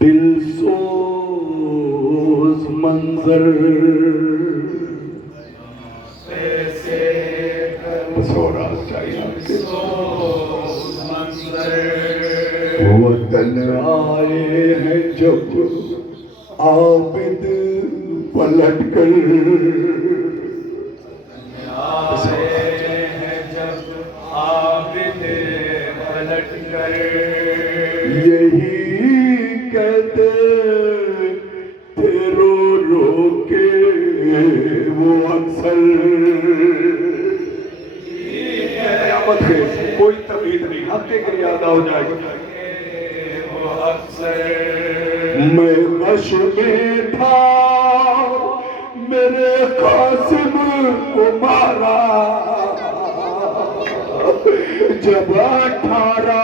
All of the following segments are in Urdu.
دل سوز منظر بس اور آج چاہیے آپ کے وطن آئے ہیں جب عابد پلٹ کر یہی کہتے تھے رو رو کے وہ اکثر قیامت ہے کوئی تمید نہیں ہفتے کے یاد ہو جائے گا میں غش میں تھا میرے قاسم کو مارا جب 18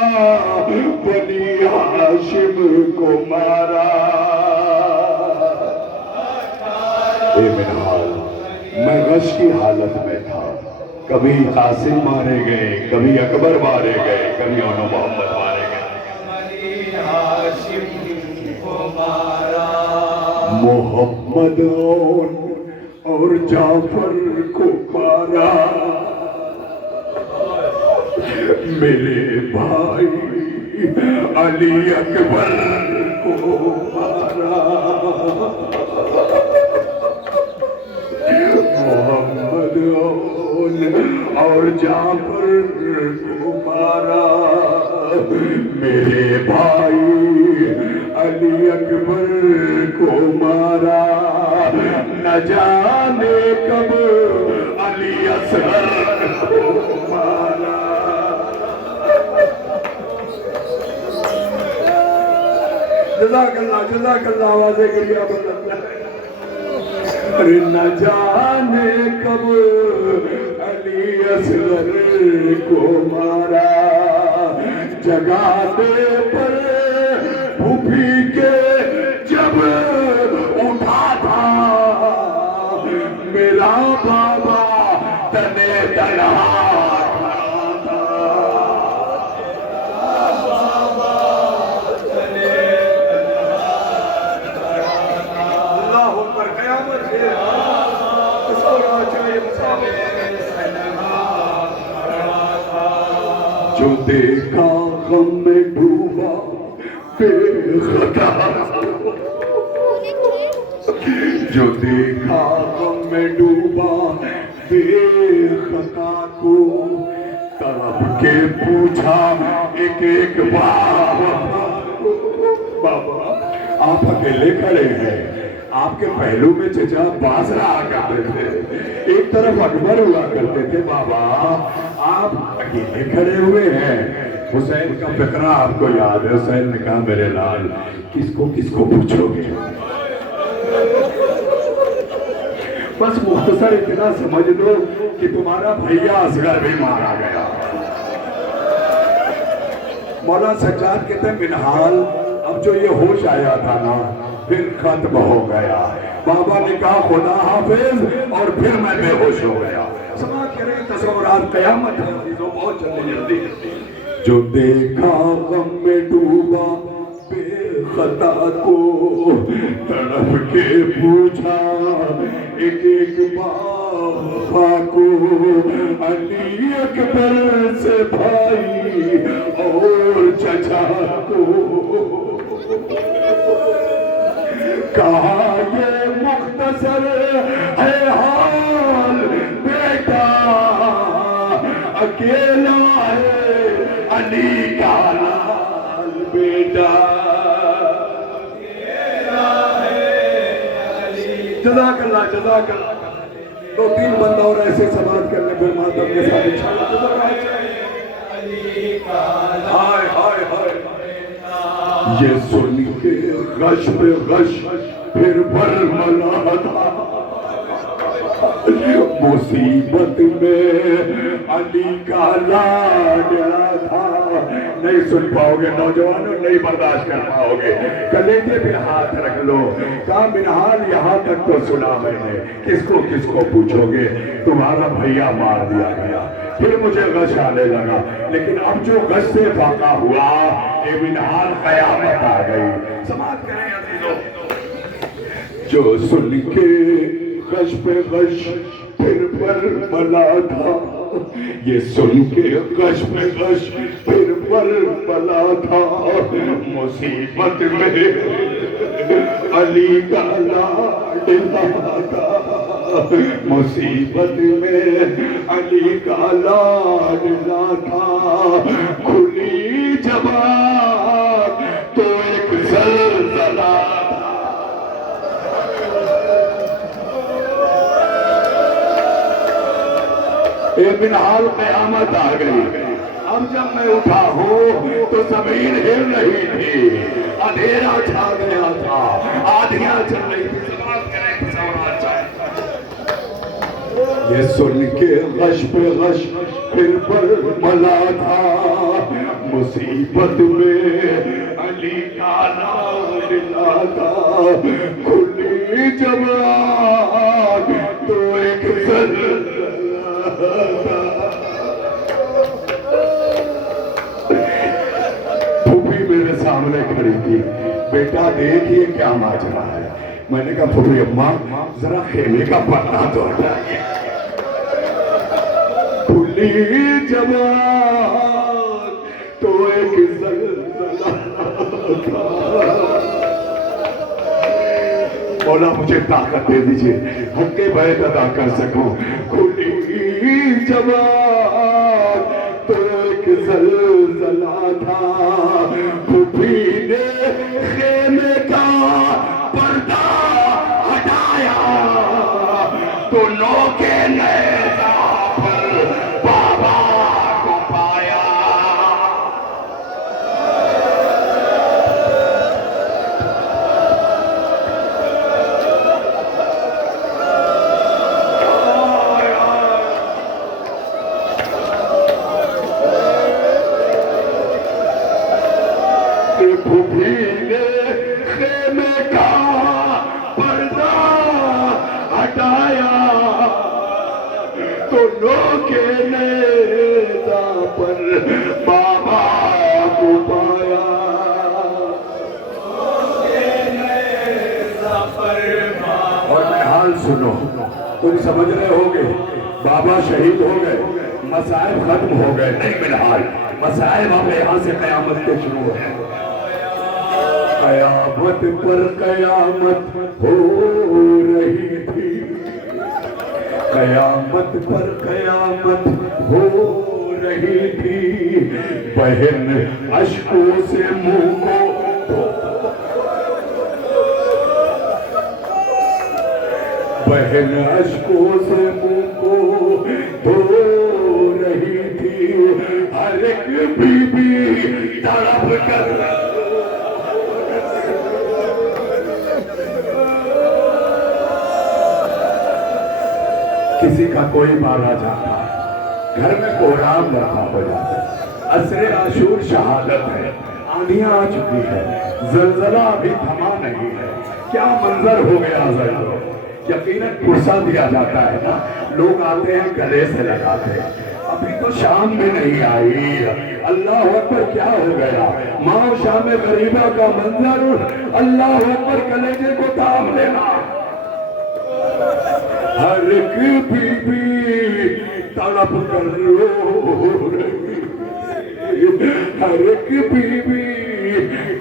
بنی ہاشم کو مارا اے منہال میں غش کی حالت میں تھا کبھی قاسم مارے گئے کبھی اکبر مارے گئے کبھی انو محمد مارے گئے محمد اور جعفر کو مارا میرے بھائی علی اکبر کو مارا محمد اور جعفر کو مارا میرے بھائی علی اکبر کو مارا نہ جانے کب علی اصغر کو مارا جزاک اللہ آوازیں کریے آپ ارے نہ جانے کب علی اصغر کو مارا جگانے پر پھوپھی کے جب اٹھا تھا میرا بابا تنے تنہا جو دیکھا غم میں ڈوبا بے خطا جو دیکھا غم میں ڈوبا بے خطا کو تڑپ کے پوچھا ایک ایک بابا آپ اکیلے کھڑے ہیں آپ کے پہلو میں چچا باز رہا کرتے تھے ایک طرف اکبر ہوا کرتے تھے بابا آپ اکیلے کھڑے ہوئے ہیں حسین کا فقرہ آپ کو یاد ہے حسین نے کہا میرے لال کس کو پوچھو گے بس مختصر اتنا سمجھ لو کہ تمہارا بھیا اصغر بھی مارا گیا مولا سجاد کہتے ہیں منہال اب جو یہ ہوش آیا تھا نا پھر ختم ہو گیا بابا نے کہا خدا حافظ اور پھر میں بے ہوش ہو گیا سماعت کریں تصورات قیامت ہے چیزوں بہت جلدی جو دیکھا غم میں ڈوبا بے خطا کو تڑپ کے پوچھا ایک ایک بابا کو علی اکبر سے بھائی اور چچا کو کہا یہ مختصر ہے حال بیٹا اکیلا ہے علی کا لال بیٹا جزاک اللہ 2-3 بندہ اور ایسے سماعت کرنے پھر ماتم کے ساتھ انشاءاللہ ہائے ہائے ہائے یہ سن کے غش پہ غش پھر برملا تھا مصیبت میں علی کا لاڈلا تھا نہیں سن پاؤ گے نوجوانوں نہیں برداشت کر پاؤ گے کلیجے پہ ہاتھ رکھ لو کہا منہال یہاں تک تو سنا میں نے کس کو پوچھو گے تمہارا بھیا مار دیا گیا پھر مجھے غش آنے لگا لیکن اب جو غش سے فاقہ ہوا اے منہال قیامت آ گئی سماعت کریں عزیزو، جو سن کے غش پہ غش پھر پر ملا تھا، یہ سن کے غش پہ غش پھر پر ملا تھا، مصیبت میں علی کا لاڈلا تھا، مصیبت میں علی کا لاڈلا تھا، کھلی زبان تو ایک زلزلہ تھا۔ ایک دن حال قیامت آ گئی، اب جب میں اٹھا ہوں تو زمین ہل رہی تھی، اندھیرا چھا گیا تھا، آدھیاں چل رہی تھی، سماعت کریں تو سماعت چاہے۔ یہ سن کے غش پہ غش پھر پر ملا تھا، مصیبت میں علی کا لاڈلا تھا، کھلی زبان تو ایک زلزلہ تھا۔ پھوپھی میرے سامنے کھڑی تھی، بیٹا دیکھیے کیا ماجرا ہے۔ میں نے کہا پھوپھی اماں ذرا خیمے کا پردہ تو ہٹائیے۔ کھلی زبان تو ایک زلزلہ تھا۔ مولا مجھے طاقت دے دیجئے، حق بیت ادا کر سکوں۔ کھلی زبان تو ایک زلزلہ تھا، پھوپھی نے خیمے کا پردہ ہٹایا تو نوکے نیزہ پر بابا کو پایا۔ پھوپھی نے خیمے کا پردہ ہٹایا تو نوکے نیزہ پر بابا کو پایا۔ اور میں حال سنو، تم سمجھ رہے ہوگے بابا شہید ہو گئے، مسائب ختم ہو گئے، نہیں بلحال مسائب اب یہاں سے قیامت کے شروع ہے۔ قیامت پر قیامت ہو رہی تھی، قیامت پر قیامت ہو رہی تھی، بہن اشکوں سے منہ کو بہن اشکوں سے منہ کو دھو رہی تھی، ہر ایک بی بی تڑپ کر کسی کا کوئی مارا جاتا ہے، گھر میں کوہرام برپا ہو جاتا ہے، عصر عاشور شہادت ہے، آندھیاں آ چکی ہے، زلزلہ ابھی تھما نہیں ہے، کیا منظر ہو گیا زلزلہ۔ یقیناً پرسہ دیا جاتا ہے نا، لوگ آتے ہیں گلے سے لگاتے ہیں، ابھی تو شام بھی نہیں آئی، اللہ اکبر کیا ہو گیا، ماں شام غریبہ کا منظر، اللہ اکبر کلیجے کو تھام لینا۔ ہر ایک بی بی تڑپ کر رو رہی، ہر ایک بی بی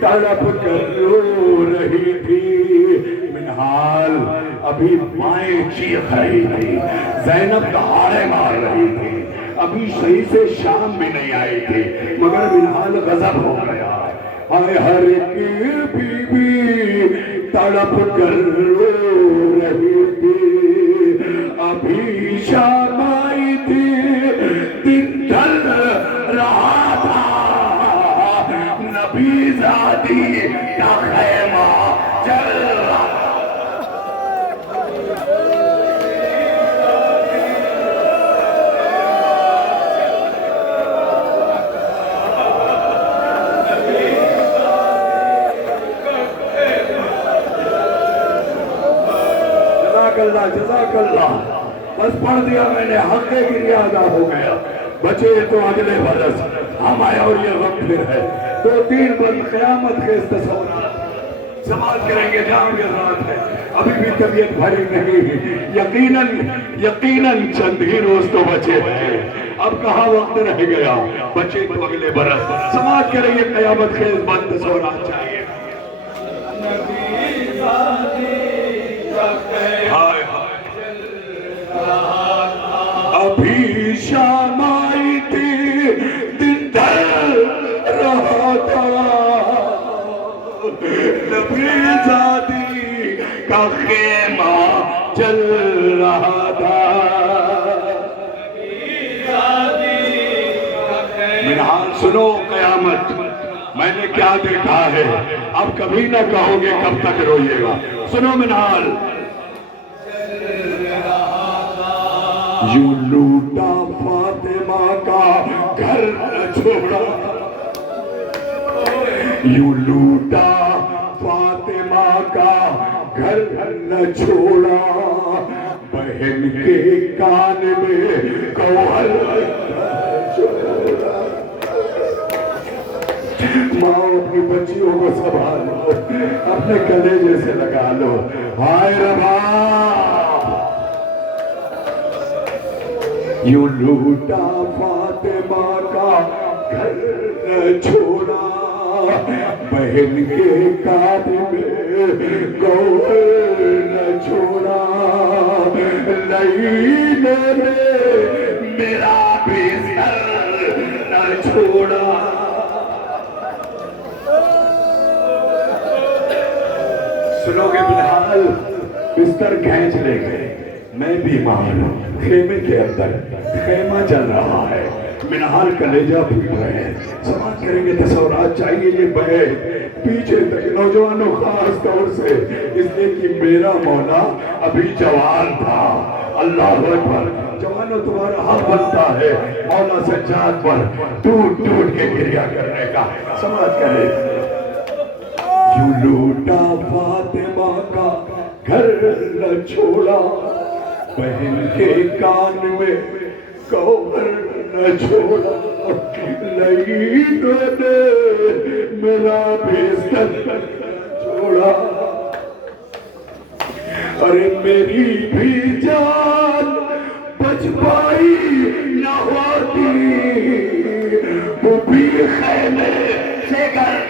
تڑپ کر رو رہی تھی، منحال ابھی مائیں چیخ رہی تھی، زینب دہاڑے مار رہی تھی، ابھی صحیح سے شام بھی نہیں آئی تھی، مگر منحال غضب ہو گیا۔ ہر ایک بی بی تڑپ کر رو رہی تھی، ابھی شام آئی تھی، دن ڈھل رہا تھا، نبی زادی کا خیمہ جل رہا۔ جزاک اللہ، بس پڑھ دیا میں نے، حق گریہ ادا ہو گیا، بچے تو اگلے برس ہم آئے اور یہ غم پھر ہے، 2-3 برس قیامت کے تصورات سماعت کریں گے جام کے ساتھ ہے ابھی بھی طبیعت بھری نہیں یقیناً چند ہی روز تو بچے ہیں اب کہاں وقت رہ گیا بچے تو اگلے برس سماعت کریں گے قیامت خیز بند تصورات چاہیے ہائے ابھی شام آئی تھی دن ڈھل رہا تھا نبی زادی کا خیمہ چل رہا تھا منہال سنو قیامت میں نے کیا دیکھا ہے اب کبھی نہ کہو گے کب تک روئیے گا سنو منہال یوں لوٹا فاطمہ کا گھر نہ چھوڑا یوں لوٹا فاطمہ کا گھر نہ چھوڑا بہن کے کان میں گوہر ماں اپنی بچیوں کو سنبھالو اپنے کلیجے سے لگا لو ہائے ربا یوں لوٹا فاطمہ کا گھر نہ چھوڑا بہن کے کان میں گوہر نہ چھوڑا لینے میں میرا بھی سر نہ چھوڑا سنو گے بلحال بستر کھینچ لے گئے میں بیمار ہوں خیمے کے اندر خیمہ چل رہا ہے منہال کلیجہ پھوٹ رہے ہیں سماعت کریں گے تصورات چاہیے یہ بہے پیچھے تک نوجوانوں خاص طور سے اس لیے کہ میرا مولا ابھی جوان تھا اللہ اکبر جوانوں تمہارا حق بنتا ہے مولا سجاد پر ٹوٹ ٹوٹ کے گریا کرنے کا سماعت کریں یوں لوٹا فاطمہ کا گھر نہ چھوڑا بہن کے کان میں گوہر نہ چھوڑا لینے نے میرا بستر چھوڑا ارے میری بھی جان بچ پائی نہ ہوتی وہ بھی خیمے سے گھر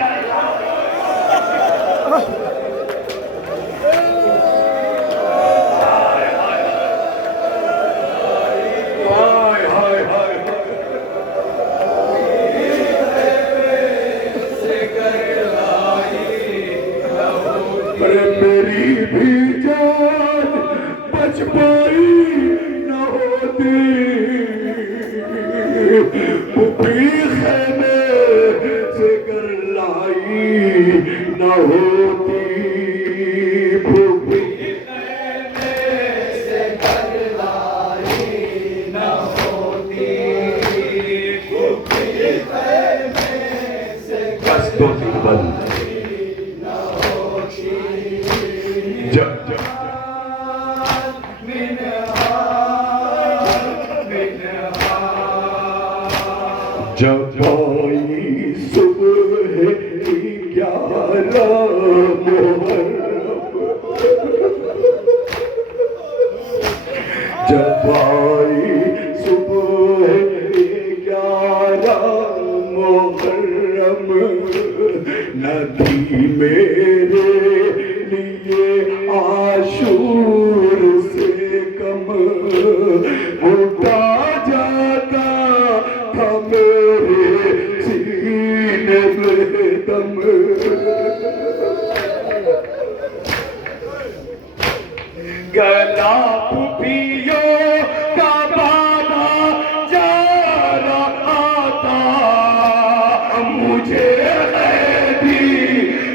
جب آئی صبح 11 محرم جب آئی صبح 11 محرم ندی میرے لیے عاشور سے کم اٹھا جاتا تھا میرے سینے میں دم گلا پھوپھیوں کا بانا جا رہا تھا مجھے قیدی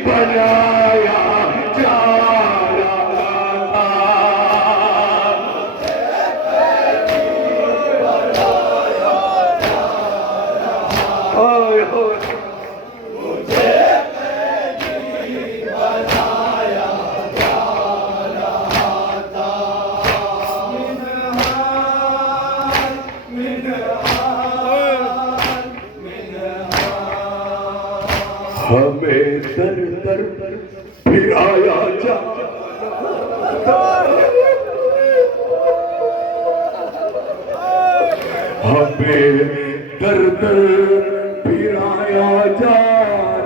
بنایا جا رہا ہمیں در در پھر آیا جا ہمیں در در پھر آیا جا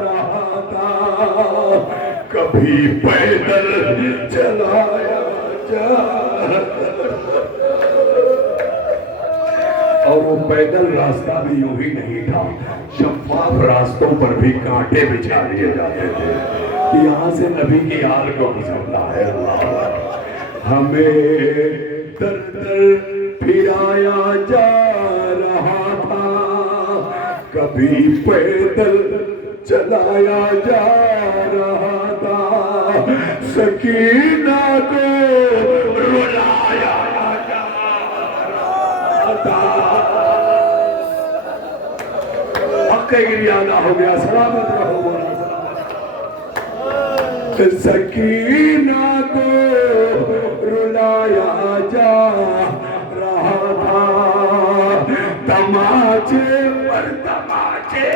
رہا تھا کبھی پیدل چلایا جا اور وہ پیدل راستہ بھی یوں ہی نہیں تھا شفاف راستوں پر بھی کانٹے بچھا دیے جاتے تھے کہ یہاں سے نبی کی آل کو گزرنا ہے ہمیں در در پھر آیا جا رہا تھا کبھی پیدل چلایا جا رہا تھا سکینہ کو رلایا جا رہا تھا حق گریانہ ہو گیا سلامت رہو سکینہ کو رلایا جا رہا تھا تماچے پر تماچے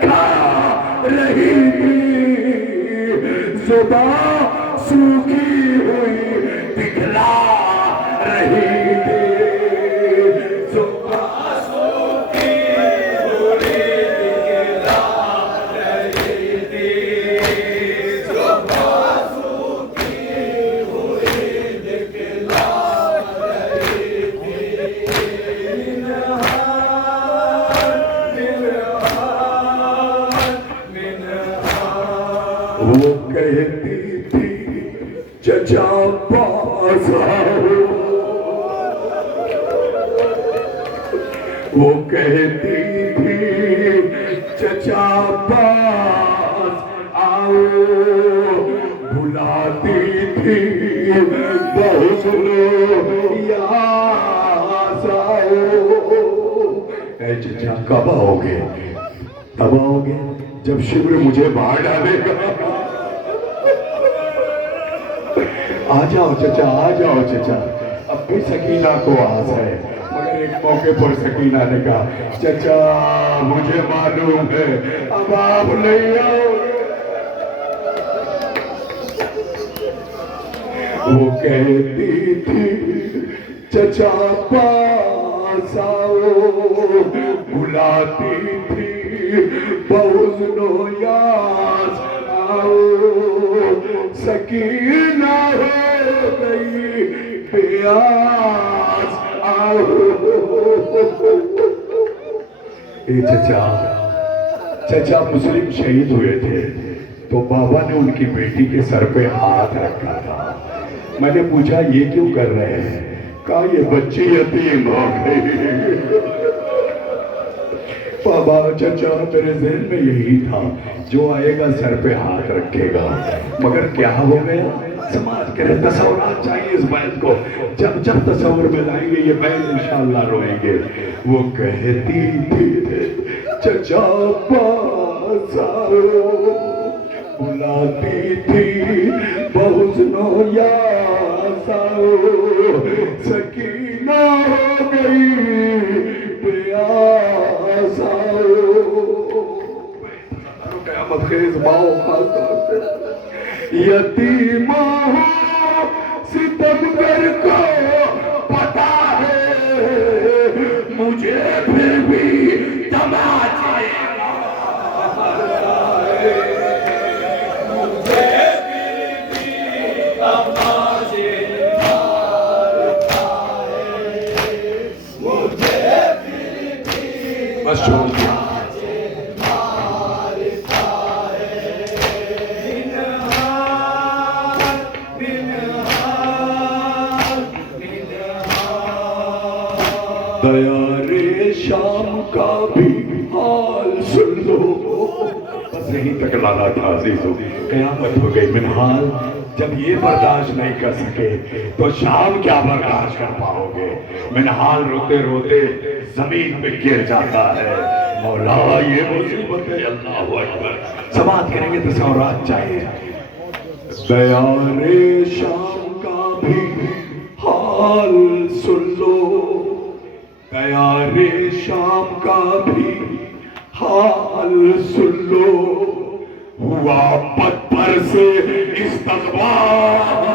کھا رہی تھی زباں سوکھی ہوئی دکھلا رہی تھی زباں سوکھی ہوئی دکھلا رہی تھی زباں سوکھی ہوئی دکھلا رہی تھی وہ کہتی تھی چچا پاس آؤ وہ کہتی تھی چچا پاس آؤ بلاتی تھی بہت یاس آؤ اے چچا کب آؤ گے تب آؤ گے جب شبر مجھے باہر ڈالے گا آ جاؤ چچا آ جاؤ چچا اب بھی سکینہ کو آس ہے مگر ایک موقع پر سکینہ نے کہا چچا مجھے معلوم ہے اب آپ نہیں آؤ وہ کہتی تھی چچا پاس آؤ بلاتی تھی بحزن و یاس آؤ سکینہ ہو گئی پیاس آؤ اے چچا مسلم شہید ہوئے تھے تو بابا نے ان کی بیٹی کے سر پہ ہاتھ رکھا تھا میں نے پوچھا یہ کیوں کر رہے ہیں کہا یہ بچی یتیم ہو گئی بابا چچا میرے ذہن میں یہی تھا جو آئے گا سر پہ ہاتھ رکھے گا مگر کیا ہو گیا سماج کے تصورات چاہیے اس بیت کو جب جب تصور میں لائیں گے یہ بیت انشاءاللہ روئیں گے وہ کہتی تھی چچا پاس آؤ بلاتی تھی بحزن و یاس آؤ سکینہ ہو گئی پیاس قیامت خیز ماؤ یتیمہ ہو ستمگر کو پتا ہے مجھے پھر بھی تماچے بس چھوڑ دیا دیارِ شام کا بھی حال سن لو بس یہیں تک لانا تھا عزیزو قیامت ہو گئی منحال جب یہ برداشت نہیں کر سکے تو شام کیا برداشت کر پاؤ گے منحال روتے روتے زمین پہ گر جاتا ہے مولا یہ مصیبت ہے اللہ اکبر سماعت کریں گے تصورات چاہیے دیارِ شام کا بھی حال سن لو دیارِ شام کا بھی حال سن لو ہوا پتھر سے استقبال.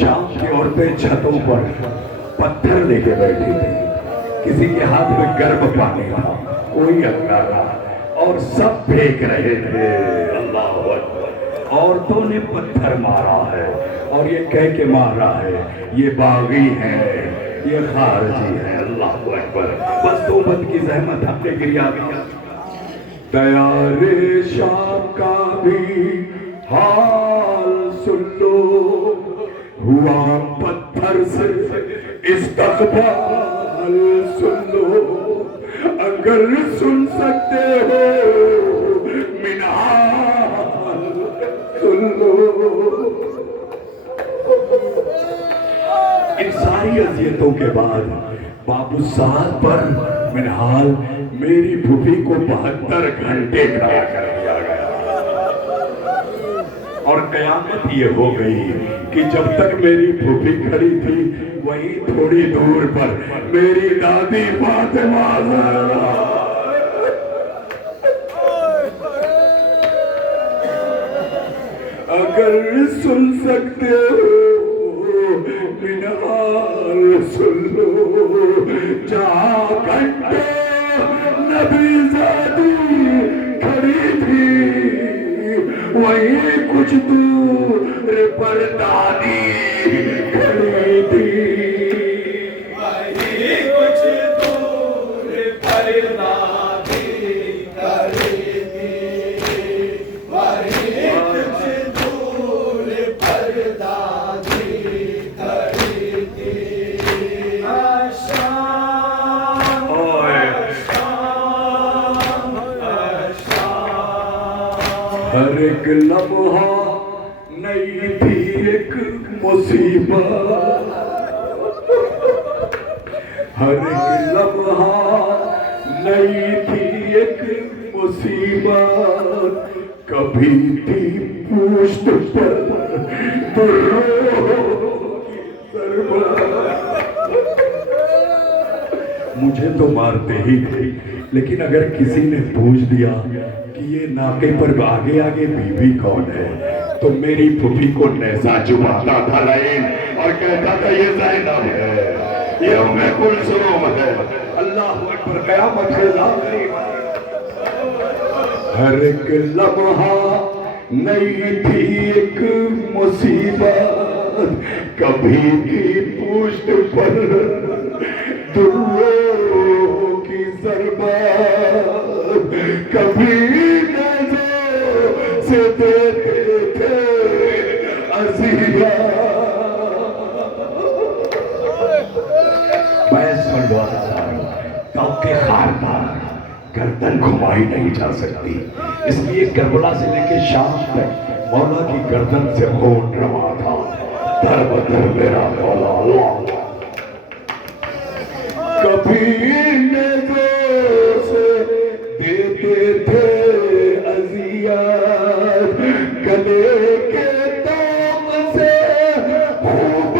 شام کی عورتیں چھتوں پر پتھر لے کے بیٹھی تھی. کسی کے ہاتھ میں گرم پانی تھا, کوئی اندازہ, اور سب پھینک رہے تھے. اللہ اکبر. عورتوں نے پتھر مارا ہے اور یہ کہہ کے مارا ہے یہ باغی ہے, یہ خارجی ہے. اللہ اکبر. بس دو بند کی زحمت ہم نے گریا دیا. تیار شام کا بھی حال سن لو, ہوا پتھر سے استقبال سن لو. اگر سن سکتے ہو منہال سن لو. ان ساری اذیتوں کے بعد بابو سعد پر منہال میری پھوپھی کو 72 گھنٹے کھڑا کر دیا گیا. اور قیامت یہ ہو گئی کہ جب تک میری پھوپھی کھڑی تھی وہیں تھوڑی دور پر میری دادی فاطمہ زہرا. اگر سن سکتے ہو منہال سن لو. جہاں گھنٹے نبی زادی کھڑی تھی وہیں کچھ دور پر دادی کھڑی تھی. وہیں کچھ دور پر دادی کھڑی تھی. وہیں کچھ دور پر دادی کھڑی تھی. ہر ایک لمحہ نئی تھی ایک مصیبت. ہر ایک لمحہ نئی تھی ایک مصیبت. کبھی تھی پوشت پر دروں کی ضربت. مجھے تو مارتے ہی تھے, لیکن اگر کسی نے پوچھ دیا کہ یہ ناکے پر آگے آگے بی بی کون ہے تو میری پھوپھی کو نیزہ چبھاتا تھا لائن اور کہتا تھا یہ زینب ہے, یہ ام کلثوم ہے. اللہ اکبر. قیامت ہے ظاہری. ہر ایک لمحہ نئی تھی ایک مصیبت. کبھی کی پشت پر دروں کی ضربت. کبھی نیزوں سے دیتے تھے اذیت. میں سنواتا تاکہ خاردار گردن گھمائی نہیں جا سکتی, اس لیے کربلا سے لے کے شام تک مولا کی گردن سے خون روا تھا. در بدر میرا مولا اللہ. کبھی نیزوں سے دیتے تھے اذیت. گلے کے دام سے خوب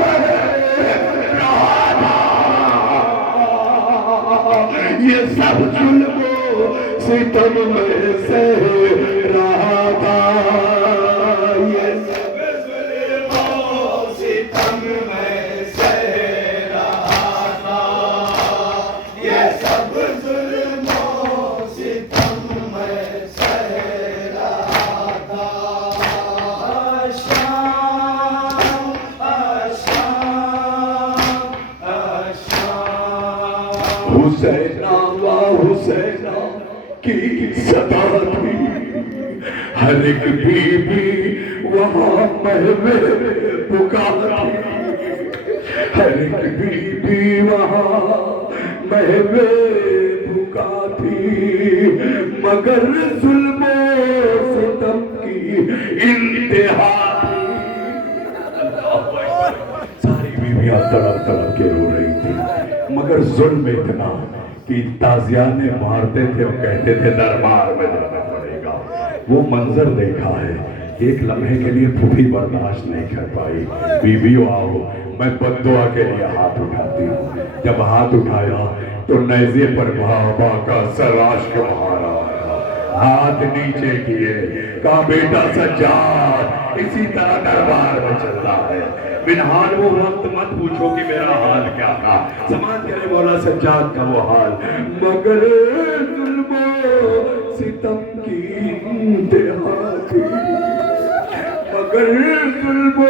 رہا تھا. یہ سب ظلموں ستم میں سے رہا تھا. یہ سب ظلموں ستم میں سے رہا تھا. یہ سب ظلموں ستم میں سے رہا تھا. شام حسینہ وا حسینہ کی صدا تھی. ہر ایک بی بی وہاں محوے پکارتی. ہر ایک بی بی وہاں محوے پکارتی. مگر ظلم و ستم کی انتہا تھی. ساری بیویاں تڑپ تڑپ کے رو رہی تھی, مگر ظلم اتنا کہ تازیانے مارتے تھے اور کہتے تھے دربار میں جانا پڑے گا. وہ منظر دیکھا ہے ایک لمحے کے لیے پھوپھی برداشت نہیں کر پائی. بیویو آؤ, میں بد دعا کے لیے ہاتھ اٹھاتی ہوں. جب ہاتھ اٹھایا تو نیزے پر بابا کا سراش کے باہر آیا, ہاتھ نیچے کیے, کہا بیٹا سجاد اسی طرح دربار میں چل رہا ہے. منہال وہ وقت مت پوچھو کہ میرا حال کیا تھا, سماعت کرے مولا سجاد کا وہ حال. مگر ظلم و ستم کی انتہا تھی, مگر ظلم و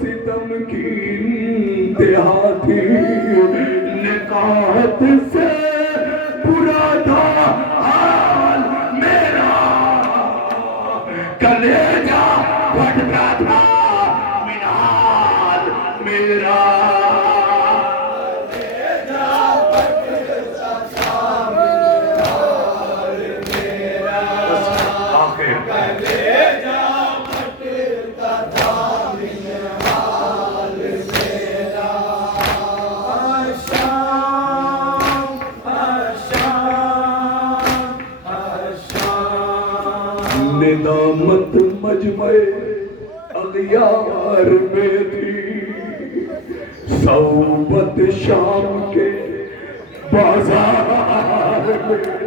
ستم کی انتہا تھی. نکاحت سے برا تھا حال میرا, کلیجہ پھٹتا تھا منہال میرا. ندامت مجمع اغیار میں تھی, صوبت شام کے بازار میں تھی.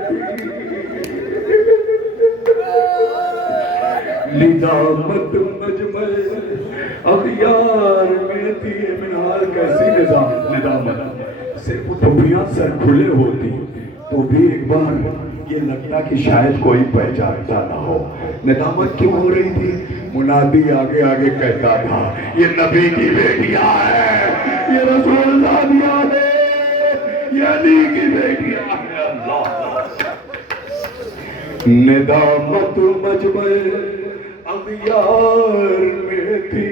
ندامت مجمع اغیار میں تھی. منہال کیسی ندامت, صرف پھوپھیاں سر کھلے ہوتی تو بھی ایک بار یہ لگتا کہ شاید کوئی پہچانتا نہ ہو. ندامت کیوں ہو رہی تھی؟ منادی آگے آگے کہتا تھا یہ نبی کی بیٹیاں ہیں, یہ رسول زادیاں ہیں, یہ علی کی بیٹیاں ہیں. اللہ, ندامت مجمع اغیار میں تھی,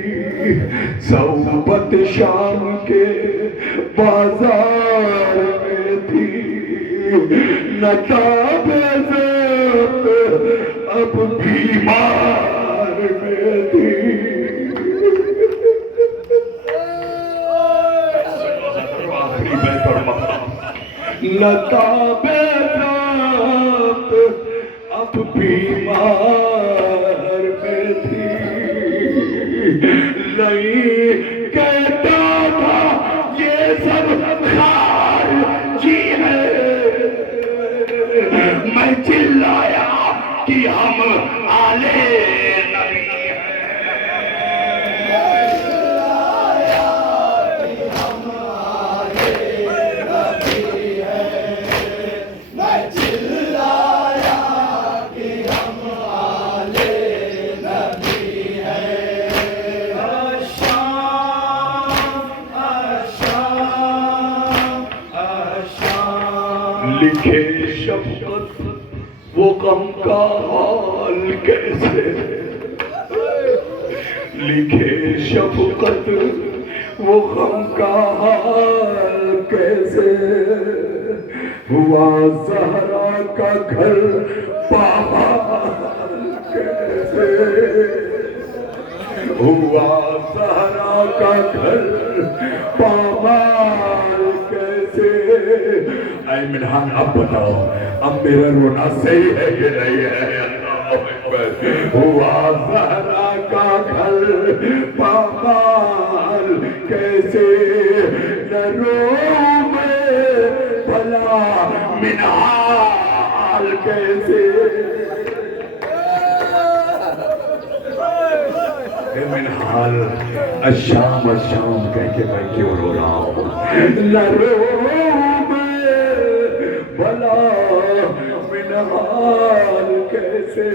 صوبت شام کے بازار میں تھی. نتاب ذات اب بیمار میں تھی. نتاب ذات اب بیمار میں تھی. نہیں کہتا تھا یہ سب خارجی ہے, میں چلایا کہ ہم آلے نبی ہیں. میں چلایا کہ ہم آلے نبی ہیں. آشام آشام آشام لکھے شفقت وہ غم کا حال کیسے, لکھے شفقت وہ غم کا حال کیسے. ہوا زہرا کا گھر پامال کیسے, ہوا زہرا کا گھر پامال کیسے. اے منہال اب بتاؤ اب میرا رونا صحیح ہے کہ نہیں ہے؟ اللہ اکبر. ہوا زہرا کا گھر پامال کیسے, نہ رو میں بھلا منہال کیسے. اے منہال الشام الشام کہہ کے میں کیوں رو رہا ہوں؟ نہ رو بھلا منہال کیسے,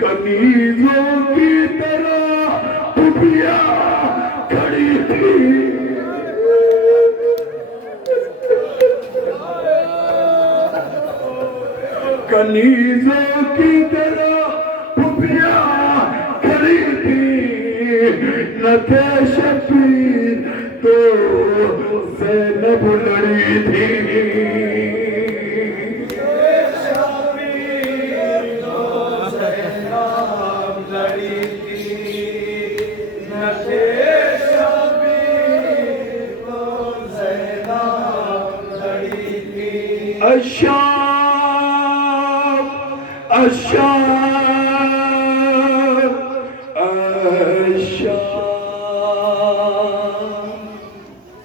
کنیزوں کی طرح پھوپھیاں کھڑی تھی. کنیزوں کی طرح پھوپھیاں کھڑی تھی, نہ تھے شبیر تو زینب لڑی تھی. الشام الشام